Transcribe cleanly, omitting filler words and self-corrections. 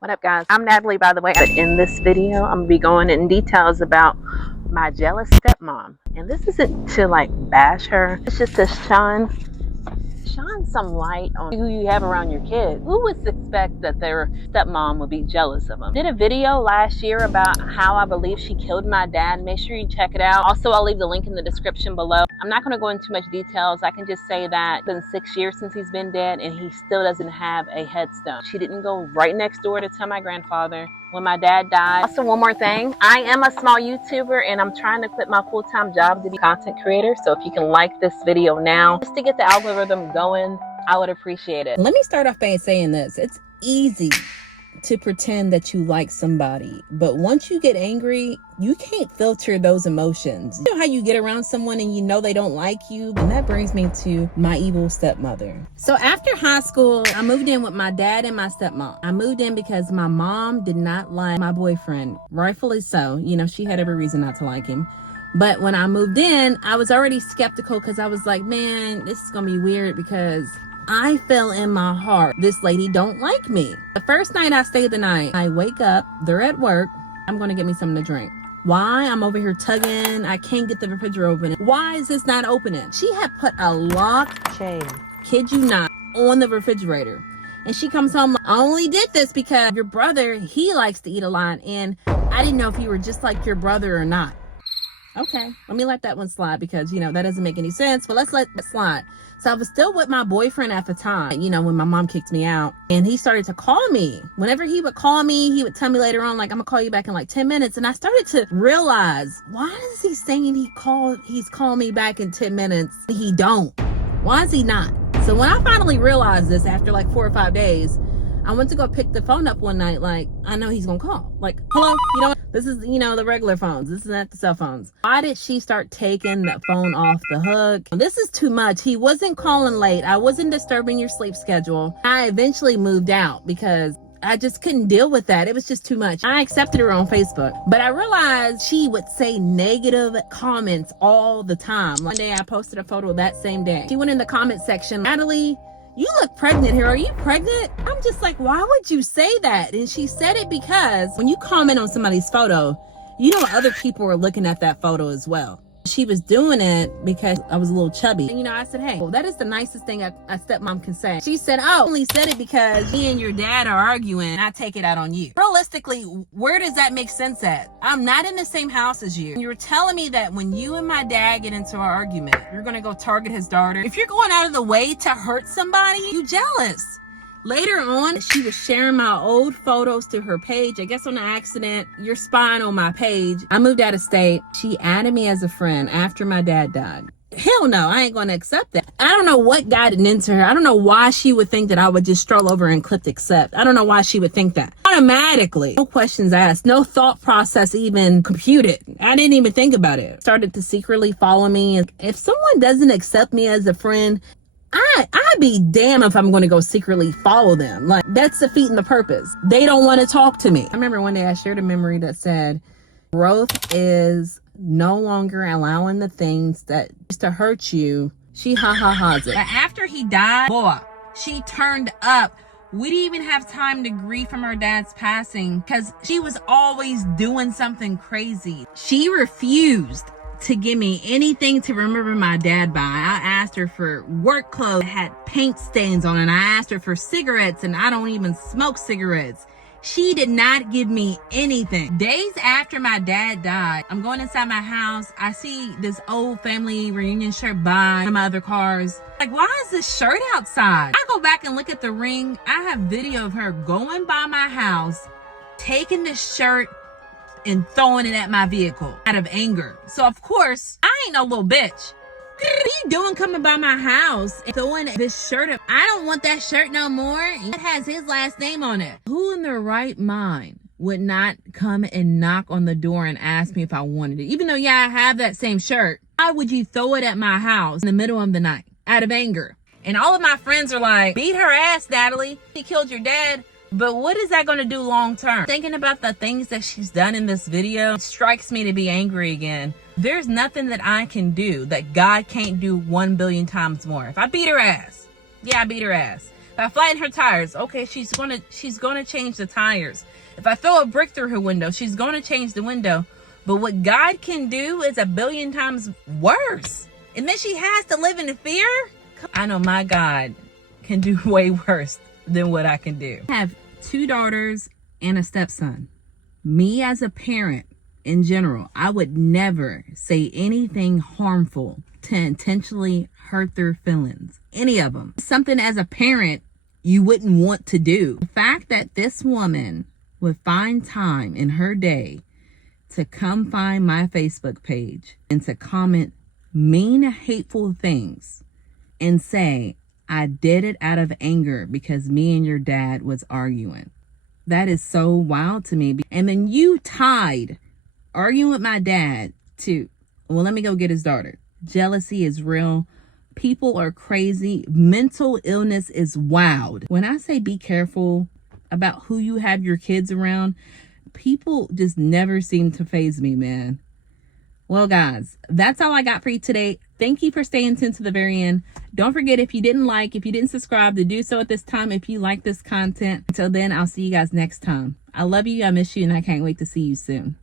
What up, guys? I'm Natalie, by the way. But in this video, I'm gonna be going in details about my jealous stepmom. And this isn't to like bash her. It's just to shine some light on who you have around your kids. Who would expect that their stepmom would be jealous of them? Did a video last year about how I believe she killed my dad. Make sure you check it out. Also, I'll leave the link in the description below. I'm not going to go into too much details. I can just say that it's been 6 years since he's been dead and he still doesn't have a headstone. She didn't go right next door to tell my grandfather when my dad died. Also, one more thing. I am a small YouTuber and I'm trying to quit my full-time job to be a content creator. So if you can like this video now, just to get the algorithm going, I would appreciate it. Let me start off by saying this. It's easy to pretend that you like somebody, but once you get angry, you can't filter those emotions. You know how you get around someone and you know they don't like you? And that brings me to my evil stepmother. So after high school, I moved in with my dad and my stepmom. I moved in because my mom did not like my boyfriend, rightfully so. You know, she had every reason not to like him. But when I moved in, I was already skeptical because I was like, man, this is gonna be weird because I feel in my heart, this lady don't like me. The first night I stayed the night, I wake up, they're at work, I'm gonna get me something to drink. Why? I'm over here tugging, I can't get the refrigerator open. Why is this not opening? She had put a lock chain, kid you not, on the refrigerator. And she comes home, I only did this because your brother, he likes to eat a lot, and I didn't know if you were just like your brother or not. Okay, let me let that one slide because, you know, that doesn't make any sense, but let's let it slide. So I was still with my boyfriend at the time, you know, when my mom kicked me out, and he started to call me. Whenever he would call me, he would tell me later on, like, I'm gonna call you back in like 10 minutes. And I started to realize, why is he saying he's calling me back in 10 minutes? He don't. Why is he not? So when I finally realized this after like 4 or 5 days, I went to go pick the phone up one night, like, I know he's gonna call. Like, hello, you know what? This is, you know, the regular phones. This is not the cell phones. Why did she start taking the phone off the hook? This is too much. He wasn't calling late. I wasn't disturbing your sleep schedule. I eventually moved out because I just couldn't deal with that. It was just too much. I accepted her on Facebook, but I realized she would say negative comments all the time. One day I posted a photo that same day. She went in the comment section, Natalie, you look pregnant here. Are you pregnant? I'm just like, why would you say that? And she said it because when you comment on somebody's photo, you know other people are looking at that photo as well. She was doing it because I was a little chubby. And, you know, I said, hey, well, that is the nicest thing a stepmom can say. She said, oh, I only said it because me and your dad are arguing and I take it out on you. Realistically, where does that make sense at? I'm not in the same house as you. You're telling me that when you and my dad get into an argument, you're going to go target his daughter. If you're going out of the way to hurt somebody, you jealous. Later on, she was sharing my old photos to her page. I guess on an accident, you're spying on my page. I moved out of state. She added me as a friend after my dad died. Hell no, I ain't gonna accept that. I don't know what got it into her. I don't know why she would think that I would just stroll over and click accept. I don't know why she would think that. Automatically, no questions asked, no thought process even computed. I didn't even think about it. Started to secretly follow me. If someone doesn't accept me as a friend, I'd be damned if I'm going to go secretly follow them. Like, that's defeating the purpose. They don't want to talk to me. I remember one day I shared a memory that said, growth is no longer allowing the things that used to hurt you. She ha-ha-ha's it. But after he died, boy, she turned up. We didn't even have time to grieve from her dad's passing because she was always doing something crazy. She refused to give me anything to remember my dad by. I asked her for work clothes that had paint stains on it. And I asked her for cigarettes, and I don't even smoke cigarettes. She did not give me anything. Days after my dad died, I'm going inside my house. I see this old family reunion shirt by my other cars. Like, why is this shirt outside? I go back and look at the ring. I have video of her going by my house, taking this shirt and throwing it at my vehicle out of anger. So of course, I ain't no little bitch. What are you doing coming by my house and throwing this shirt up? I don't want that shirt no more. It has his last name on it. Who in their right mind would not come and knock on the door and ask me if I wanted it? Even though, yeah, I have that same shirt. Why would you throw it at my house in the middle of the night out of anger? And all of my friends are like, beat her ass, Natalie. She killed your dad. But what is that going to do long term? Thinking about the things that she's done in this video, it strikes me to be angry again. There's nothing that I can do that God can't do 1 billion times more. If I beat her ass, yeah, I beat her ass. If I flatten her tires, okay, she's gonna change the tires. If I throw a brick through her window, she's gonna change the window. But what God can do is a billion times worse. And then she has to live in fear? I know my God can do way worse than what I can do. I have 2 daughters and a stepson. Me as a parent, in general, I would never say anything harmful to intentionally hurt their feelings. Any of them. Something as a parent you wouldn't want to do. The fact that this woman would find time in her day to come find my Facebook page and to comment mean, hateful things and say, I did it out of anger because me and your dad was arguing. That is so wild to me. And then you tied arguing with my dad to, well, let me go get his daughter. Jealousy is real. People are crazy. Mental illness is wild. When I say be careful about who you have your kids around, people just never seem to faze me, man. Well, guys, that's all I got for you today. Thank you for staying tuned to the very end. Don't forget, if you didn't subscribe, to do so at this time if you like this content. Until then, I'll see you guys next time. I love you, I miss you, and I can't wait to see you soon.